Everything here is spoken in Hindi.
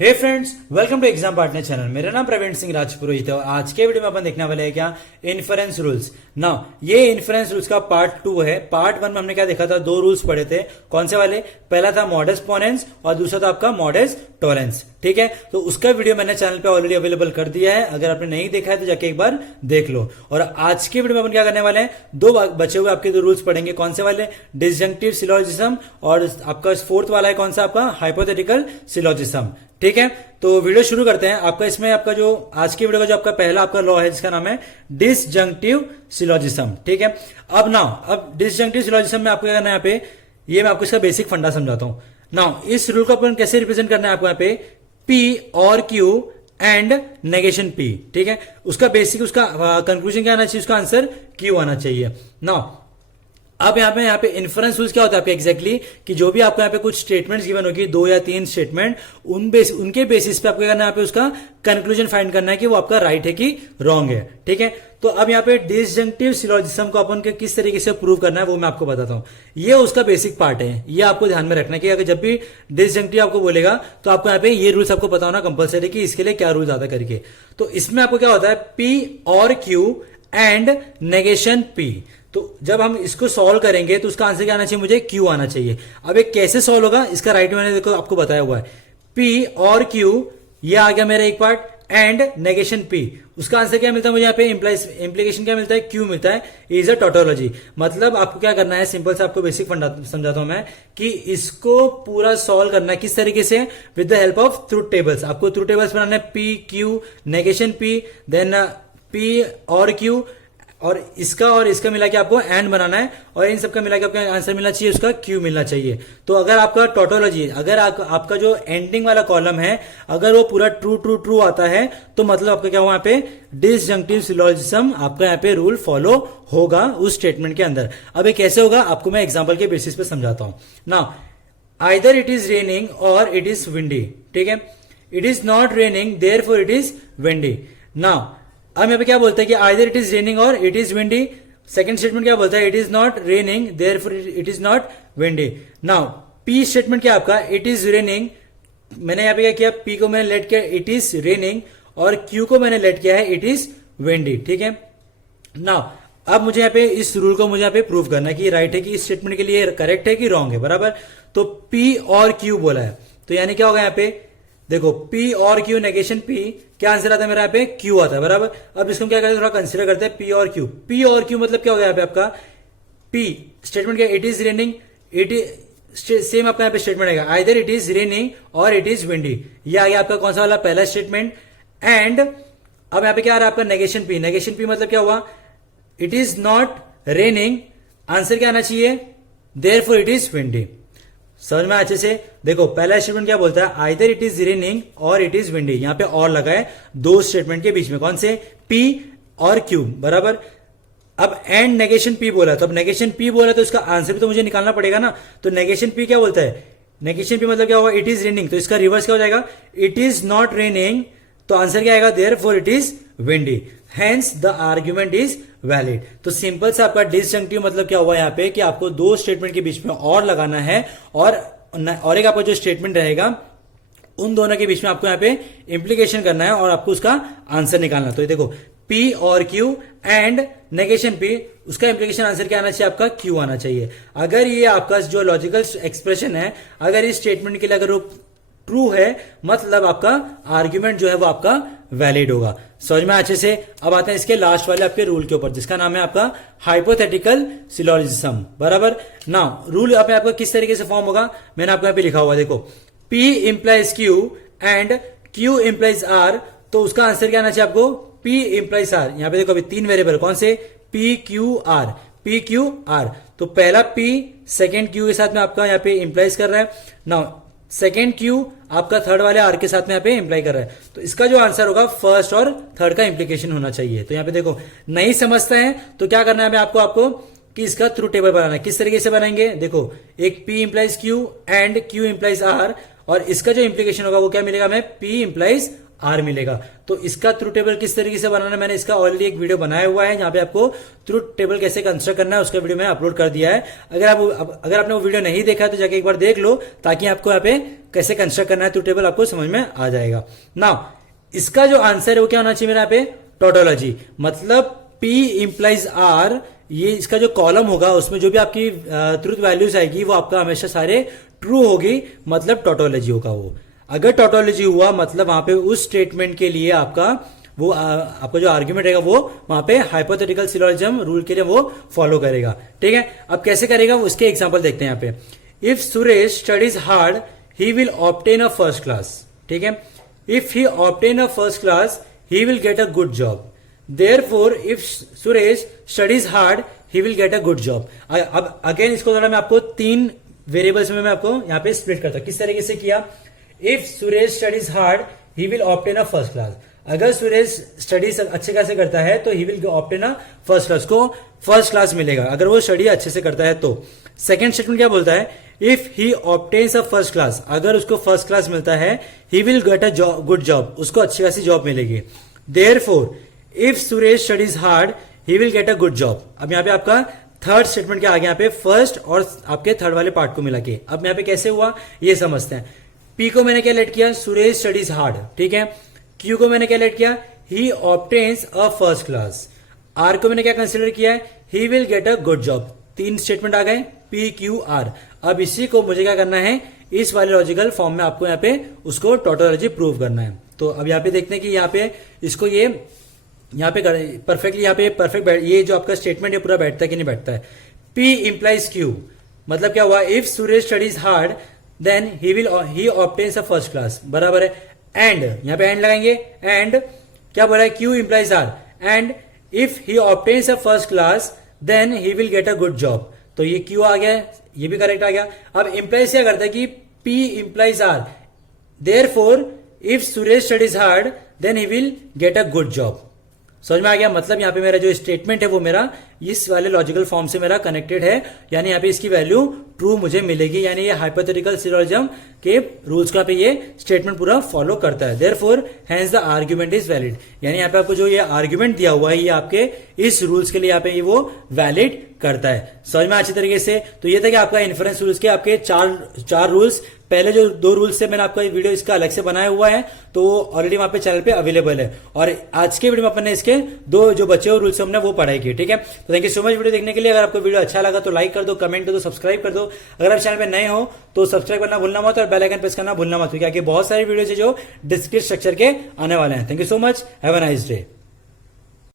Hey friends, welcome to exam partner channel. मेरा नाम प्रवीण सिंह राजपुरोहित है। आज के वीडियो में अपन देखने वाले हैं क्या, इन्फरेंस रूल्स। नाउ ये इन्फरेंस रूल्स का पार्ट 2 है। पार्ट 1 में हमने क्या देखा था, 2 रूल्स पढ़े थे। कौन से वाले? पहला था मॉडस पोनेंस और दूसरा था आपका मॉडस टॉलेंस। ठीक है, तो उसका वीडियो मैंने चैनल पे ऑलरेडी अवेलेबल कर दिया है। अगर आपने नहीं देखा है तो जाके एक बार देख लो। और आज के वीडियो में अपन क्या करने वाले हैं, 2 बचे हुए आपके 2 रूल्स पढ़ेंगे। कौन से वाले? डिसजंक्टिव सिलोजिज्म, और आपका 4th वाला है कौन सा, आपका हाइपोथेटिकल सिलोजिज्म। ठीक है, तो वीडियो शुरू करते हैं। आपका इसमें आपका जो आज की वीडियो का जो आपका पहला आपका लॉ है जिसका नाम है डिसजंक्टिव सिलोजिज्म। ठीक है, अब डिसजंक्टिव सिलोजिज्म में आपको क्या करना है, यहाँ पे ये मैं आपको इसका बेसिक फंडा समझाता हूं। नाउ इस रूल को अपन कैसे रिप्रेजेंट करना है आपको, यहाँ पे P और Q एंड नेगेशन P। ठीक है, उसका बेसिक उसका कंक्लूजन क्या आना चाहिए, उसका आंसर Q आना चाहिए। नाउ अब यहाँ पे इन्फरेंस रूल्स क्या होता है आपके एग्जैक्टली कि जो भी आपको यहाँ पे कुछ स्टेटमेंट्स गिवन होगी, 2 या 3 स्टेटमेंट, उनके बेसिस पे आपको क्या करना है, यहाँ पे उसका कंक्लूजन फाइंड करना है कि वो आपका राइट है कि रॉन्ग है। ठीक है, तो अब यहाँ पे डिसजंक्टिव सिलोजिज्म को अपन के किस तरीके से प्रूव करना है वो मैं आपको बताता हूँ। ये उसका बेसिक पार्ट है, ये आपको ध्यान में रखना है कि अगर जब भी डिसजंक्टिव आपको बोलेगा तो आपको यहाँ पे ये रूल्स आपको पता होना कंपलसरी कि इसके लिए क्या रूल्स आता करके। तो इसमें आपको क्या होता है, P और Q एंड नेगेशन P। तो जब हम इसको सॉल्व करेंगे तो उसका आंसर क्या आना चाहिए, मुझे Q आना चाहिए। अब ये कैसे सॉल्व होगा, इसका राइट मैंने देखो आपको बताया हुआ है। P और Q, ये आ गया मेरा एक पार्ट, एंड नेगेशन P, उसका आंसर क्या मिलता है मुझे यहाँ पे, इंप्लीकेशन क्या मिलता है, Q मिलता है। Is a tautology. मतलब आपको क्या करना है, सिंपल से आपको बेसिक फंडा समझाता हूं मैं कि इसको पूरा सॉल्व करना है किस तरीके से, with the help of truth tables. आपको ट्रूथ टेबल्स बनाना है, P Q negation P, then P और Q, और इसका मिला के आपको एंड बनाना है, और इन सबका मिला के आपका आंसर मिलना चाहिए, उसका Q मिलना चाहिए। तो अगर आपका टोटोलॉजी, अगर आपका जो एंडिंग वाला कॉलम है, अगर वो पूरा ट्रू ट्रू ट्रू आता है तो मतलब आपका क्या हुआ, यहाँ पे डिसजंक्टिव सिलोजिज्म आपका यहाँ पे रूल फॉलो होगा उस स्टेटमेंट के अंदर। अब ये कैसे होगा आपको मैं एग्जाम्पल के बेसिस पे समझाता हूं ना। आइदर इट इज रेनिंग और इट इज विंडी। ठीक है, it is not raining therefore it is windy. Now अब यहाँ पे क्या बोलता है कि आइदर इट इज रेनिंग और it is windy. Second statement क्या बोलता है, it is not raining therefore it is not windy. Now P statement क्या आपका, इट इज रेनिंग, मैंने यहाँ पे क्या किया, पी को मैंने लेट किया इट इज रेनिंग, और क्यू को मैंने लेट किया है इट इज विंडी। ठीक है, नाउ अब मुझे यहाँ पे इस रूल को मुझे यहाँ पे प्रूव करना है कि राइट है कि इस स्टेटमेंट के लिए करेक्ट है कि रॉन्ग है, बराबर। तो पी और क्यू बोला है, तो यानी क्या होगा यहाँ पे, देखो P और Q नेगेशन P, क्या आंसर आता है मेरा यहाँ पे, Q आता है, बराबर। अब इसको क्या करते हैं, थोड़ा कंसीडर करते हैं, P और Q। P और Q मतलब क्या हो गया यहाँ पे आपका, P स्टेटमेंट क्या, it is raining, it is same आपका यहाँ पे स्टेटमेंट आएगा, आइदर इट इज रेनिंग और इट इज विंडी। ये आ गया आपका कौन सा वाला, पहला स्टेटमेंट। एंड अब यहाँ पे क्या आ रहा है आपका, नेगेशन P। नेगेशन P मतलब क्या हुआ, it is not raining, answer क्या आना चाहिए, देयरफॉर इट इज विंडी। समझ में अच्छे से, देखो पहला स्टेटमेंट क्या बोलता है, आइदर इट इज रेनिंग और इट इज विंडी। यहां पे और लगा है 2 स्टेटमेंट के बीच में, कौन से, P और Q, बराबर। अब एंड नेगेशन P बोला, तो अब नेगेशन P बोला तो इसका आंसर भी तो मुझे निकालना पड़ेगा ना। तो नेगेशन P क्या बोलता है, नेगेशन P मतलब क्या होगा, इट इज रेनिंग, तो इसका रिवर्स क्या हो जाएगा, इट इज नॉट रेनिंग, तो आंसर क्या आएगा, therefore it is windy, hence the argument is valid. तो सिंपल से आपका डिसजंक्टिव मतलब क्या हुआ यहाँ पे कि आपको 2 स्टेटमेंट के बीच में और लगाना है, और एक आपका जो स्टेटमेंट रहेगा उन दोनों के बीच में आपको यहाँ पे इंप्लीकेशन करना है और आपको उसका आंसर निकालना। तो ये देखो P और Q एंड नेगेशन P, उसका इंप्लीकेशन आंसर क्या आना चाहिए, आपका Q आना चाहिए। अगर ये आपका जो लॉजिकल एक्सप्रेशन है, अगर इस स्टेटमेंट के लिए अगर वो ट्रू है, मतलब आपका आर्ग्यूमेंट जो है वो आपका वैलिड होगा। समझ में अच्छे से। अब आते हैं इसके लास्ट वाले आपके रूल के ऊपर, जिसका नाम है आपका हाइपोथेटिकल सिलोजिज्म, बराबर। नाउ रूल यहाँ पे आपका किस तरीके से फॉर्म होगा, मैंने आपको यहाँ पे लिखा हुआ, देखो P implies Q and Q implies R, तो उसका आंसर क्या आना चाहिए आपको, P इंप्लाइज R। यहाँ पे देखो अभी 3 वेरिएबल, कौन से, P Q R, P Q R। तो पहला P सेकेंड Q के साथ में आपका यहाँ पे इंप्लाइज कर रहा है। नाउ सेकेंड Q आपका थर्ड वाले R के साथ में यहाँ पे इंप्लाई कर रहा है, तो इसका जो आंसर होगा फर्स्ट और थर्ड का इंप्लीकेशन होना चाहिए। तो यहाँ पे देखो नहीं समझते हैं तो क्या करना है आपको कि इसका ट्रू टेबल बनाना है। किस तरीके से बनाएंगे, देखो एक P implies Q and Q implies R, और इसका जो इंप्लीकेशन होगा वो क्या मिलेगा हमें, P इंप्लाइज आर मिलेगा। तो इसका ट्रूथ टेबल किस तरीके से बनाना है, मैंने इसका ऑलरेडी एक वीडियो बनाया हुआ है, जहां पे आपको ट्रूथ टेबल कैसे कंस्ट्रक्ट करना है उसका वीडियो मैंने अपलोड कर दिया है। अगर आपने वो वीडियो नहीं देखा तो जाके एक बार देख लो, ताकि आपको यहाँ पे कैसे कंस्ट्रक्ट करना है ट्रूथ टेबल आपको समझ में आ जाएगा। नाउ इसका जो आंसर है वो क्या होना चाहिए मेरा यहाँ पे, टोटोलॉजी, मतलब P इंप्लाइज R, ये इसका जो कॉलम होगा उसमें जो भी आपकी ट्रूथ वैल्यूज आएगी वो आपका हमेशा सारे ट्रू होगी, मतलब टोटोलॉजी होगा वो। अगर टोटोलॉजी हुआ मतलब वहां पे उस स्टेटमेंट के लिए आपका वो आपका जो आर्ग्यूमेंट रहेगा वो वहां पे हाइपोथेटिकल सिलोजिज्म रूल के लिए वो फॉलो करेगा। ठीक है, अब कैसे करेगा उसके एग्जांपल देखते हैं यहाँ पे। If Suresh studies hard he will obtain a first class. ठीक है, if he obtain a first class he will get a good job. Therefore if Suresh studies hard he will get a good job. अब अगेन इसको थोड़ा मैं आपको 3 वेरिएबल्स में मैं आपको यहाँ पे स्प्लिट करता हूं। किस तरीके से किया, if Suresh studies hard he will obtain a first class. अगर सुरेश स्टडीज अच्छे खासे करता है तो he will obtain a first class, को फर्स्ट क्लास मिलेगा अगर वो स्टडी अच्छे से करता है तो। सेकंड स्टेटमेंट क्या बोलता है, if he obtains a first class, अगर उसको फर्स्ट क्लास मिलता है he will get a good job, उसको अच्छी खासी जॉब मिलेगी। Therefore if Suresh studies hard he will get a good job. अब यहाँ पे आपका थर्ड स्टेटमेंट के आगे यहाँ पे फर्स्ट और आपके थर्ड वाले पार्ट को मिला के अब यहाँ पे कैसे हुआ ये समझते हैं। पी को मैंने क्या लेट किया, सुरेश स्टडीज हार्ड। ठीक है, क्यू को मैंने क्या लेट किया, he obtains a first class. R को मैंने क्या कंसिडर किया है, he will get a good job. 3 statement आ गए, पी क्यू आर। अब इसी को मुझे क्या करना है, इस वाले लॉजिकल फॉर्म में आपको यहाँ पे उसको टोटोलॉजी प्रूव करना है। तो अब यहाँ पे देखते हैं कि यहाँ पे इसको ये यहाँ पे परफेक्टली यहाँ पे परफेक्ट ये जो आपका स्टेटमेंट है पूरा बैठता है कि नहीं बैठता है। P इंप्लाइज Q, मतलब क्या हुआ, if Suresh studies hard then he obtains a first class, बराबर है। एंड यहाँ पे एंड लगाएंगे, एंड क्या बोला है, Q implies R, and if he obtains a first class then he will get a good job. तो ये Q आ गया, ये भी करेक्ट आ गया। अब इंप्लाइज क्या करता है कि P implies R, therefore if Suresh studies hard then he will get a good job. समझ में आ गया, मतलब यहाँ पे मेरा जो स्टेटमेंट है वो मेरा इस वाले लॉजिकल फॉर्म से मेरा कनेक्टेड है, यानी यहाँ पे इसकी वैल्यू ट्रू मुझे मिलेगी, यानी ये हाइपोथेटिकल सिलोजिज्म के रूल्स का पे ये स्टेटमेंट पूरा फॉलो करता है। Therefore hence the argument is valid, यानी यहाँ पे आपको जो ये आर्ग्यूमेंट दिया हुआ है ये आपके इस रूल्स के लिए यहाँ पे ये वो वैलिड करता है। समझ में अच्छी तरीके से। तो ये था कि आपका इन्फरेंस रूल्स के आपके चार रूल्स, पहले जो 2 रूल्स से मैंने आपका वीडियो इसका अलग से बनाया हुआ है तो ऑलरेडी वहां पे चैनल पे अवेलेबल है, और आज के वीडियो में अपन ने इसके 2 जो बचे हुए रूल्स हमने वो पढ़ाई की। ठीक है, तो thank you so much video देखने के लिए। अगर आपको वीडियो अच्छा लगा तो लाइक कर दो, कमेंट कर दो, सब्सक्राइब कर दो। अगर आप चैनल पे नए हो तो सब्सक्राइब करना भूलना मत और बेल आइकन प्रेस करना भूलना मत, क्योंकि आगे बहुत सारी वीडियोज है जो डिस्क्रीट स्ट्रक्चर के आने वाले हैं। Thank you so much, have a nice day.